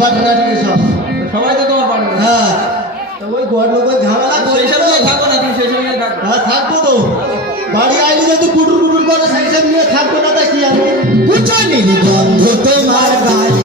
Partner সব সবাই তো তোমার পার্টনার। হ্যাঁ তো ওই ঘর লোকের ঝামেলা সেই সব নিয়ে থাকো না, তুমি সেই সব নিয়ে থাকো। হ্যাঁ থাকবো তো বাড়ি আইলে যদি কুটুর কুটুর করে সেই সব নিয়ে থাকবো না তা কি আমি বুঝানি গন্ধ তোমার